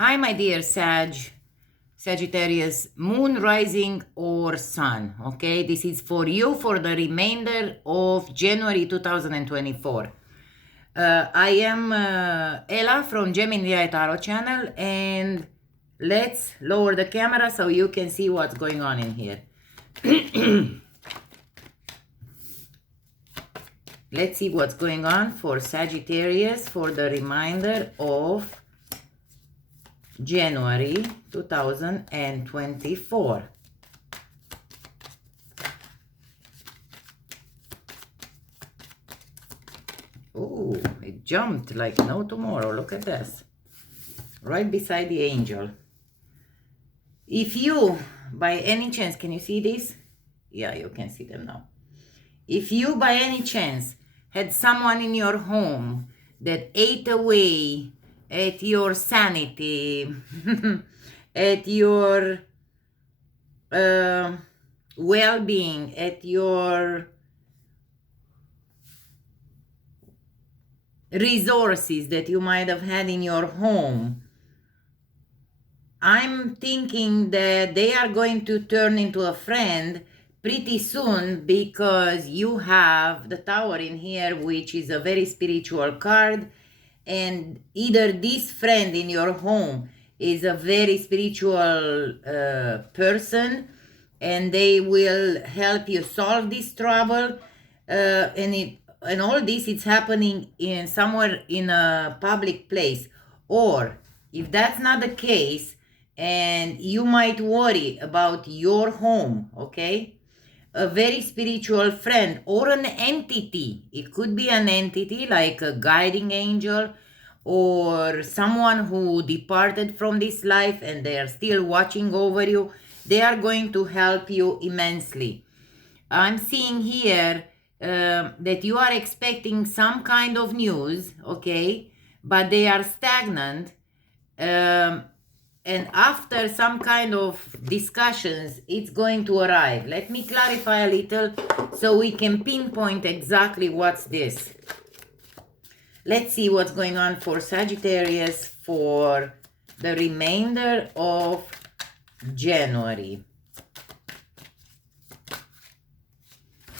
Hi, my dear Sagittarius, moon, rising, or sun. Okay, this is for you for the remainder of January 2024. I am Ella from Gemini Tarot channel, and let's lower the camera so you can see what's going on in here. Let's see what's going on for Sagittarius for the remainder of January 2024. Oh, it jumped like no tomorrow. Look at this. Right beside the angel. If you, by any chance, can you see this? Yeah, you can see them now. If you, by any chance, had someone in your home that ate away at your sanity, at your well-being, at your resources that you might have had in your home, I'm thinking that they are going to turn into a friend pretty soon, because you have the Tower in here, which is a very spiritual card, and either this friend in your home is a very spiritual person, and they will help you solve this trouble, and all this is happening in somewhere in a public place. Or if that's not the case, and you might worry about your home, okay, a very spiritual friend or an entity, it could be an entity like a guiding angel or someone who departed from this life and they are still watching over you, they are going to help you immensely. I'm seeing here that you are expecting some kind of news, okay, but they are stagnant. And after some kind of discussions, it's going to arrive. Let me clarify a little so we can pinpoint exactly what's this. Let's see what's going on for Sagittarius for the remainder of January.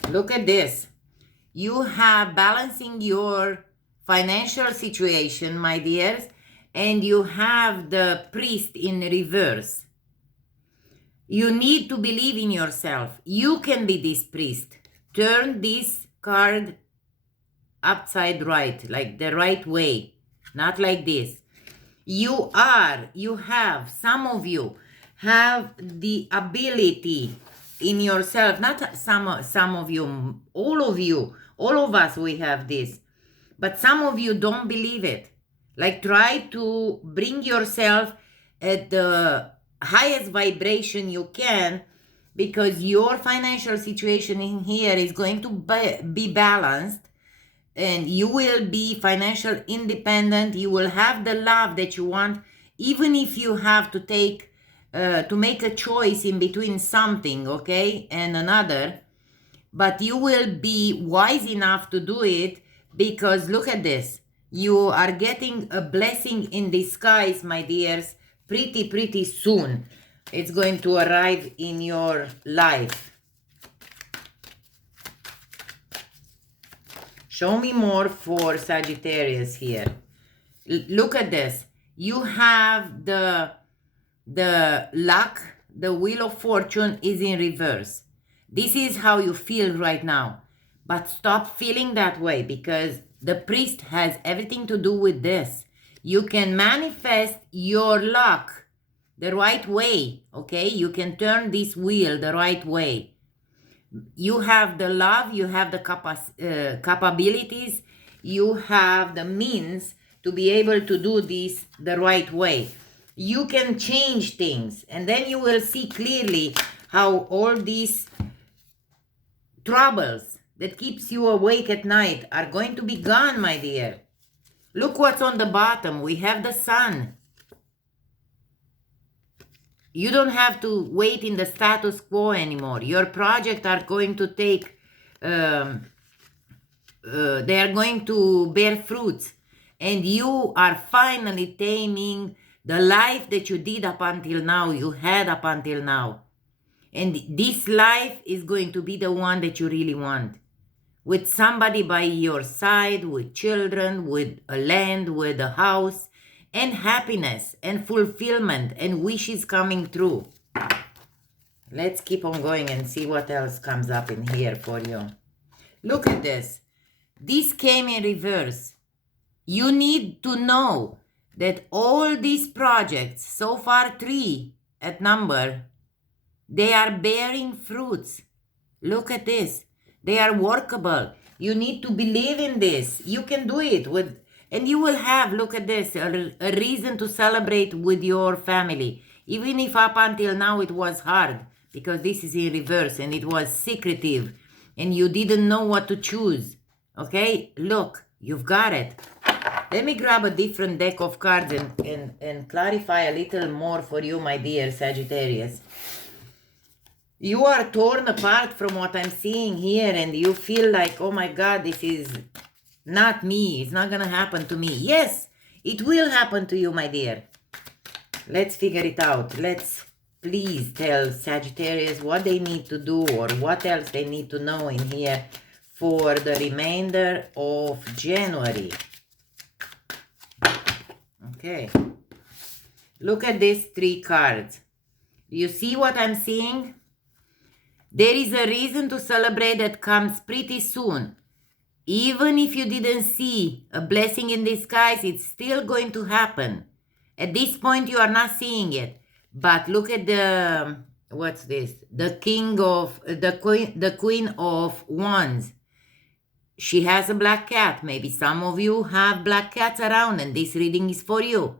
Look at this. You have balancing your financial situation, my dears, and you have the priest in reverse. You need to believe in yourself. You can be this priest. Turn this card upside right, like the right way, not like this. Some of you have the ability in yourself, not some of you, all of us, we have this, but some of you don't believe it. Like, try to bring yourself at the highest vibration you can, because your financial situation in here is going to be balanced, and you will be financial independent. You will have the love that you want, even if you have to make a choice in between something, okay, and another. But you will be wise enough to do it, because look at this. You are getting a blessing in disguise, my dears, pretty soon. It's going to arrive in your life. Show me more for Sagittarius here. Look at this. You have the luck, the wheel of fortune is in reverse. This is how you feel right now. But stop feeling that way, because the priest has everything to do with this. You can manifest your luck the right way, okay? You can turn this wheel the right way. You have the love, you have the capabilities, you have the means to be able to do this the right way. You can change things, and then you will see clearly how all these troubles that keeps you awake at night are going to be gone, my dear. Look what's on the bottom. We have the sun. You don't have to wait in the status quo anymore. Your projects are going to take, they are going to bear fruits. And you are finally taming The life that you did up until now, you had up until now. And this life is going to be the one that you really want. With somebody by your side, with children, with a land, with a house, and happiness, and fulfillment, and wishes coming true. Let's keep on going and see what else comes up in here for you. Look at this. This came in reverse. You need to know that all these projects, so far 3 at number, they are bearing fruits. Look at this. They are workable. You need to believe in this. You can do it and you will have, look at this, a reason to celebrate with your family. Even if up until now it was hard, because this is in reverse and it was secretive and you didn't know what to choose. Okay, look, you've got it. Let me grab a different deck of cards and clarify a little more for you, my dear Sagittarius. You are torn apart from what I'm seeing here, and you feel like, oh my God, this is not me. It's not going to happen to me. Yes, it will happen to you, my dear. Let's figure it out. Let's please tell Sagittarius what they need to do or what else they need to know in here for the remainder of January. Okay. Look at these 3 cards. You see what I'm seeing? There is a reason to celebrate that comes pretty soon. Even if you didn't see a blessing in disguise, it's still going to happen. At this point, you are not seeing it. But look at the, what's this? The Queen of Wands. She has a black cat. Maybe some of you have black cats around and this reading is for you.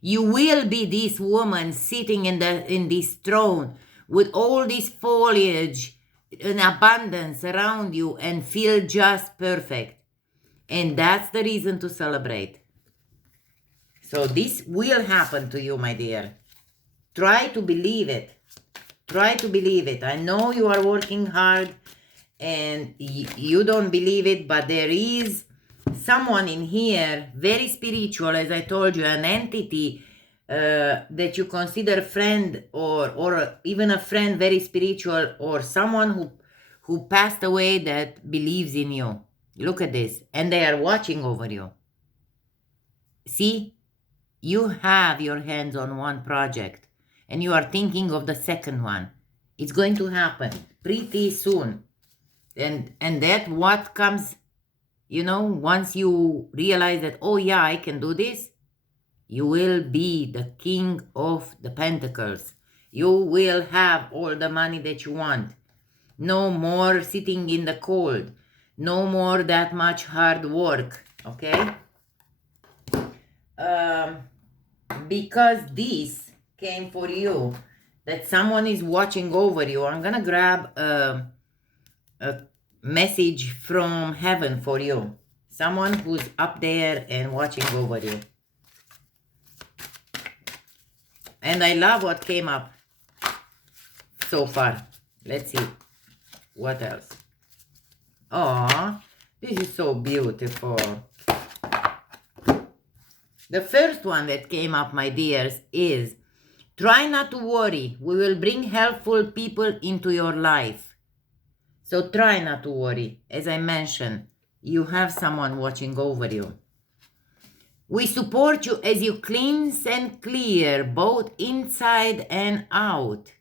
You will be this woman sitting in this throne with all this foliage and abundance around you and feel just perfect. And that's the reason to celebrate. So this will happen to you, my dear. Try to believe it. Try to believe it. I know you are working hard and you don't believe it, but there is someone in here, very spiritual, as I told you, an entity that you consider friend or even a friend, very spiritual, or someone who passed away that believes in you. Look at this. And they are watching over you. See? You have your hands on one project and you are thinking of the second one. It's going to happen pretty soon. And that what comes, you know, once you realize that, oh yeah, I can do this, you will be the King of the Pentacles. You will have all the money that you want. No more sitting in the cold. No more that much hard work, okay? Because this came for you, that someone is watching over you. I'm gonna grab a message from heaven for you. Someone who's up there and watching over you. And I love what came up so far. Let's see what else. Oh, this is so beautiful. The first one that came up, my dears, is try not to worry. We will bring helpful people into your life. So try not to worry. As I mentioned, you have someone watching over you. We support you as you cleanse and clear, both inside and out.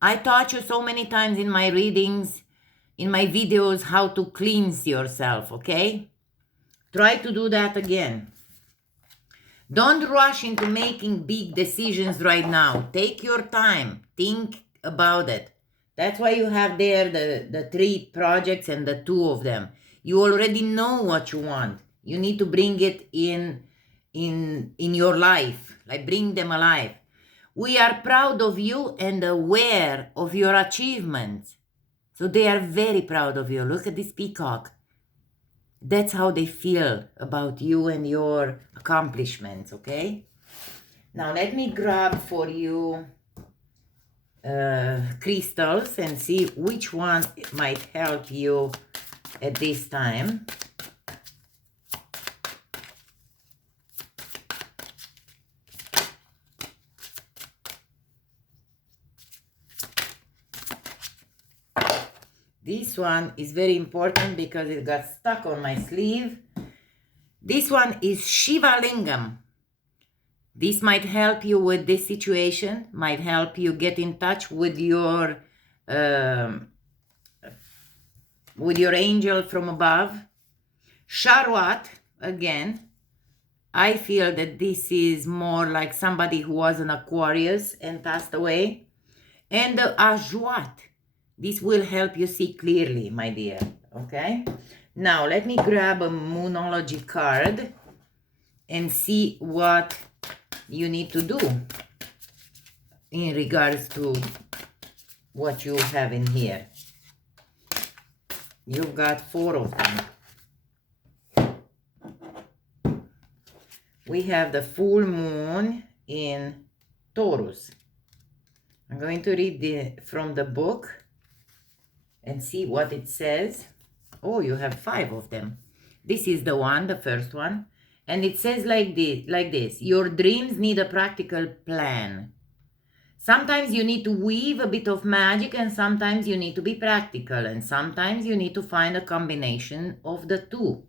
I taught you so many times in my readings, in my videos, how to cleanse yourself, okay? Try to do that again. Don't rush into making big decisions right now. Take your time. Think about it. That's why you have there the 3 projects and the 2 of them. You already know what you want. You need to bring it in your life. Like bring them alive. We are proud of you and aware of your achievements. So they are very proud of you. Look at this peacock. That's how they feel about you and your accomplishments, okay? Now let me grab for you crystals and see which one might help you at this time. This one is very important because it got stuck on my sleeve. This one is Shiva Lingam. This might help you with this situation, might help you get in touch with your angel from above. Sharwat, again, I feel that this is more like somebody who was an Aquarius and passed away. And the Ajwat, this will help you see clearly, my dear, okay? Now, let me grab a Moonology card and see what you need to do in regards to what you have in here. You've got 4 of them. We have the full moon in Taurus. I'm going to read from the book and see what it says. Oh, you have 5 of them. This is the one, the first one. And it says like this. Your dreams need a practical plan. Sometimes you need to weave a bit of magic, and sometimes you need to be practical, and sometimes you need to find a combination of the two.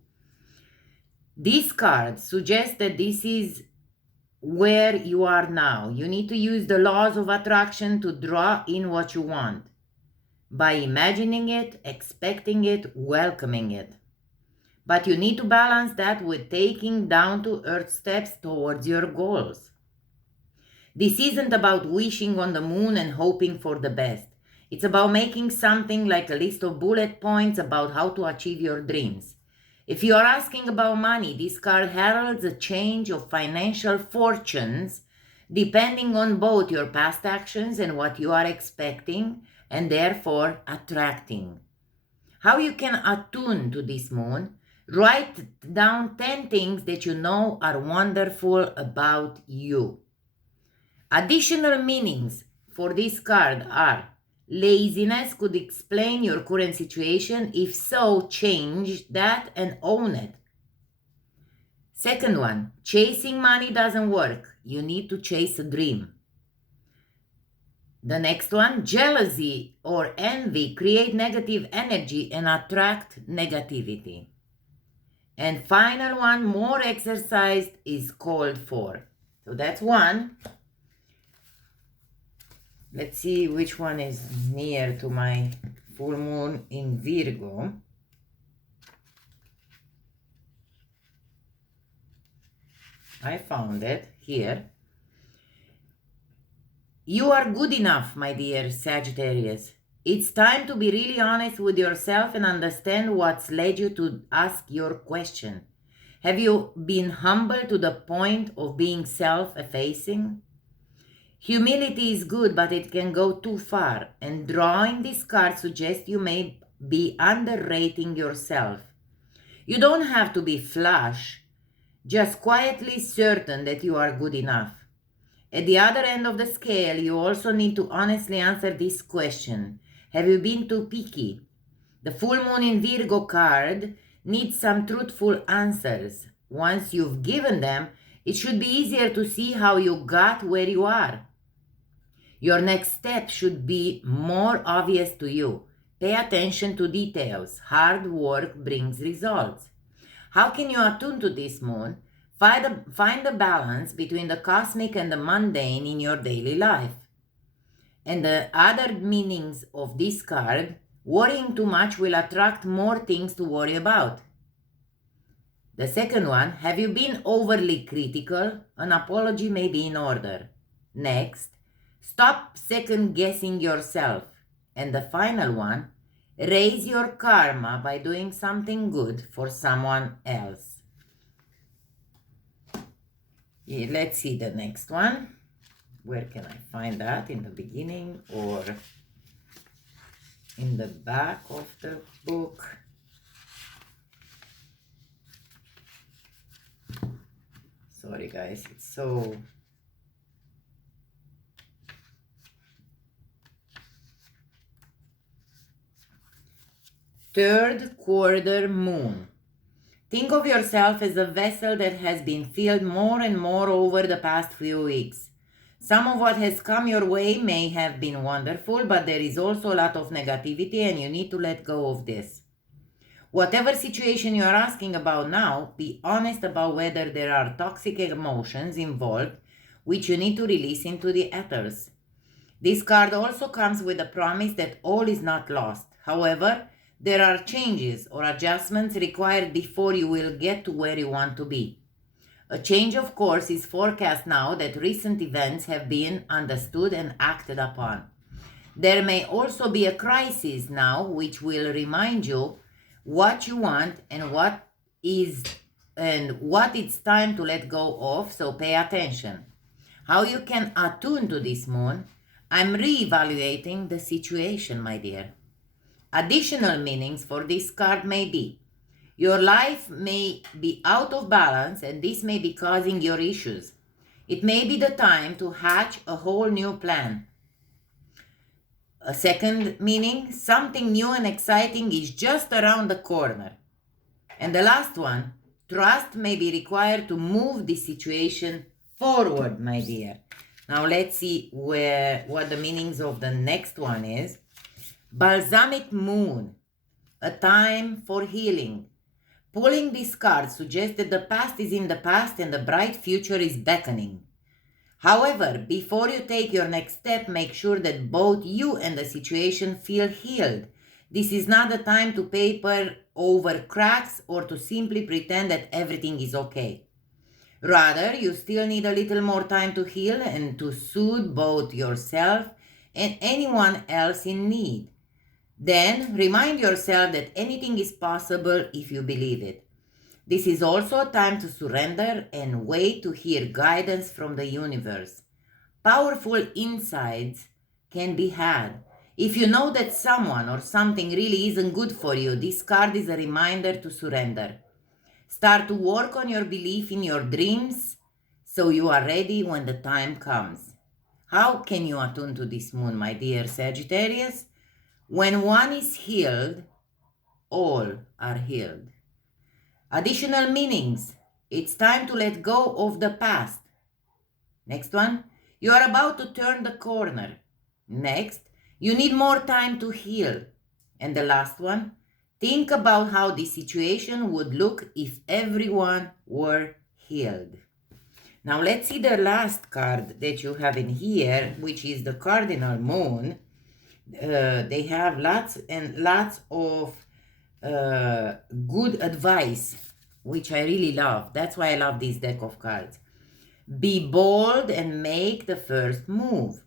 This card suggests that this is where you are now. You need to use the laws of attraction to draw in what you want by imagining it, expecting it, welcoming it. But you need to balance that with taking down-to-earth steps towards your goals. This isn't about wishing on the moon and hoping for the best. It's about making something like a list of bullet points about how to achieve your dreams. If you are asking about money, this card heralds a change of financial fortunes depending on both your past actions and what you are expecting and therefore attracting. How you can attune to this moon? Write down 10 things that you know are wonderful about you. Additional meanings for this card are: laziness could explain your current situation. If so, change that and own it. Second one, chasing money doesn't work. You need to chase a dream. The next one, jealousy or envy create negative energy and attract negativity. And final one, more exercise is called for. So that's one. Let's see which one is near to my full moon in Virgo. I found it here. You are good enough, my dear Sagittarius. It's time to be really honest with yourself and understand what's led you to ask your question. Have you been humble to the point of being self-effacing? Humility is good, but it can go too far, and drawing this card suggests you may be underrating yourself. You don't have to be flush, just quietly certain that you are good enough. At the other end of the scale, you also need to honestly answer this question. Have you been too picky? The full moon in Virgo card needs some truthful answers. Once you've given them, it should be easier to see how you got where you are. Your next step should be more obvious to you. Pay attention to details. Hard work brings results. How can you attune to this moon? Find the balance between the cosmic and the mundane in your daily life. And the other meanings of this card, worrying too much will attract more things to worry about. The second one, have you been overly critical? An apology may be in order. Next, stop second-guessing yourself. And the final one, raise your karma by doing something good for someone else. Let's see the next one. Where can I find that? In the beginning or in the back of the book? Sorry guys, it's so... Third quarter moon. Think of yourself as a vessel that has been filled more and more over the past few weeks. Some of what has come your way may have been wonderful, but there is also a lot of negativity and you need to let go of this. Whatever situation you are asking about now, be honest about whether there are toxic emotions involved which you need to release into the ethers. This card also comes with a promise that all is not lost. However, there are changes or adjustments required before you will get to where you want to be. A change of course is forecast now that recent events have been understood and acted upon. There may also be a crisis now which will remind you what you want and what it's time to let go of, so pay attention. How you can attune to this moon? I'm re-evaluating the situation, my dear. Additional meanings for this card may be: your life may be out of balance and this may be causing your issues. It may be the time to hatch a whole new plan. A second meaning, something new and exciting is just around the corner. And the last one, trust may be required to move the situation forward, my dear. Now let's see what the meanings of the next one is. Balsamic moon, a time for healing. Pulling this card suggests that the past is in the past and the bright future is beckoning. However, before you take your next step, make sure that both you and the situation feel healed. This is not the time to paper over cracks or to simply pretend that everything is okay. Rather, you still need a little more time to heal and to soothe both yourself and anyone else in need. Then, remind yourself that anything is possible if you believe it. This is also a time to surrender and wait to hear guidance from the universe. Powerful insights can be had. If you know that someone or something really isn't good for you, this card is a reminder to surrender. Start to work on your belief in your dreams so you are ready when the time comes. How can you attune to this moon, my dear Sagittarius? When one is healed, all are healed. Additional meanings. It's time to let go of the past. Next one. You are about to turn the corner. Next. You need more time to heal. And the last one. Think about how this situation would look if everyone were healed. Now let's see the last card that you have in here, which is the Cardinal Moon. They have lots and lots of good advice, which I really love. That's why I love this deck of cards. Be bold and make the first move.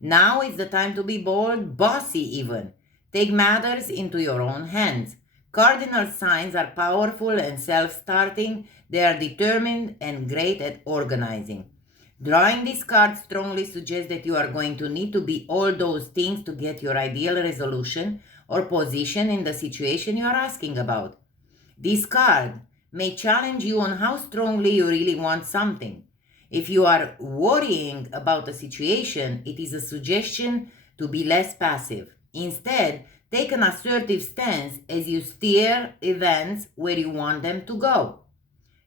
Now is the time to be bold, bossy even. Take matters into your own hands. Cardinal signs are powerful and self-starting. They are determined and great at organizing. Drawing this card strongly suggests that you are going to need to be all those things to get your ideal resolution or position in the situation you are asking about. This card may challenge you on how strongly you really want something. If you are worrying about a situation, it is a suggestion to be less passive. Instead, take an assertive stance as you steer events where you want them to go.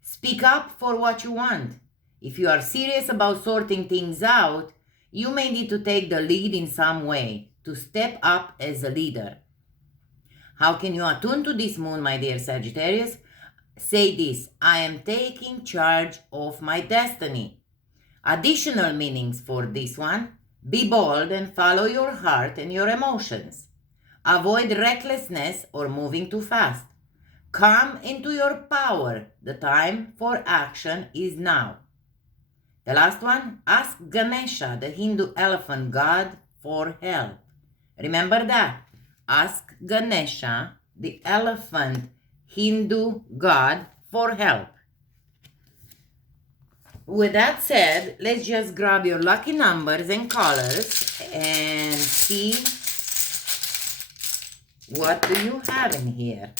Speak up for what you want. If you are serious about sorting things out, you may need to take the lead in some way, to step up as a leader. How can you attune to this moon, my dear Sagittarius? Say this: I am taking charge of my destiny. Additional meanings for this one: be bold and follow your heart and your emotions. Avoid recklessness or moving too fast. Come into your power. The time for action is now. The last one: ask Ganesha, the Hindu elephant god, for help. Remember that. Ask Ganesha, the elephant Hindu god, for help. With that said, let's just grab your lucky numbers and colors and see what do you have in here.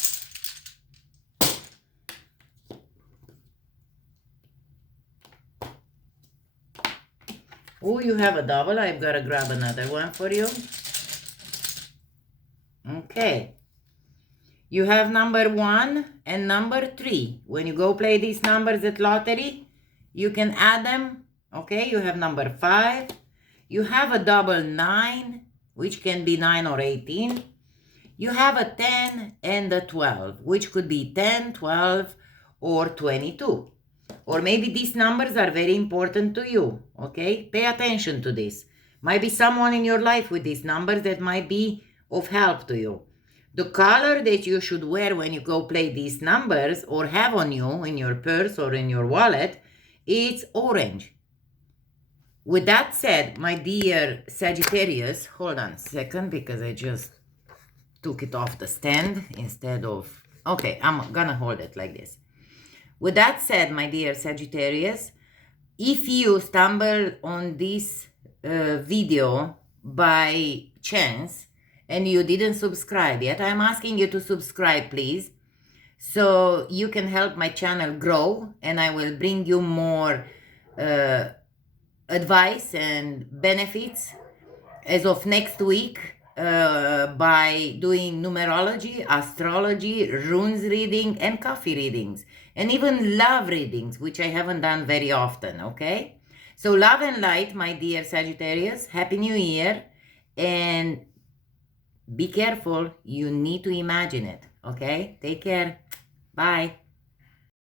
Oh, you have a double. I've got to grab another one for you. Okay. You have number 1 and number 3. When you go play these numbers at lottery, you can add them Okay, you have number 5. You have a double 9, which can be 9 or 18. You have a 10 and a 12, which could be 10, 12, or 22. Or maybe these numbers are very important to you, okay? Pay attention to this. Might be someone in your life with these numbers that might be of help to you. The color that you should wear when you go play these numbers or have on you in your purse or in your wallet, it's orange. With that said, my dear Sagittarius, hold on a second because I just took it off the stand instead of... Okay, I'm gonna hold it like this. With that said, my dear Sagittarius, if you stumble on this video by chance and you didn't subscribe yet, I'm asking you to subscribe, please, so you can help my channel grow, and I will bring you more advice and benefits as of next week by doing numerology, astrology, runes reading, and coffee readings, and even love readings, which I haven't done very often, okay? So love and light, my dear Sagittarius. Happy New Year, and be careful. You need to imagine it, okay? Take care. Bye.